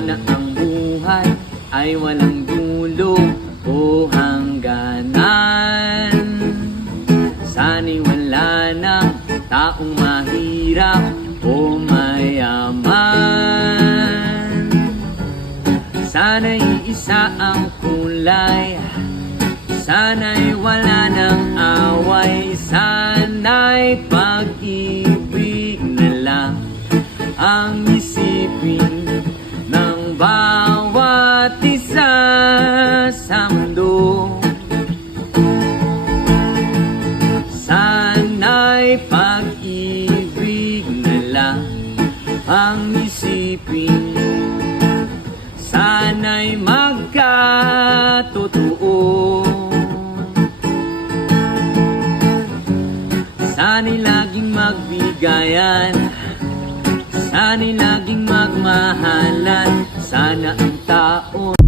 Sana ang buhay ay walang dulo o hangganan. Sana'y wala ng taong mahirap o mayaman. Sana'y isa ang kulay, sana'y wala ng away, sana'y pag-ibig na lang ang isipin ng bawat isa sa mundo. Sana'y pag-ibig na lang ang isipin, sana'y magkatotoo. Sana'y laging magbigayan, sana'y laging magmahalan. Sana ang taon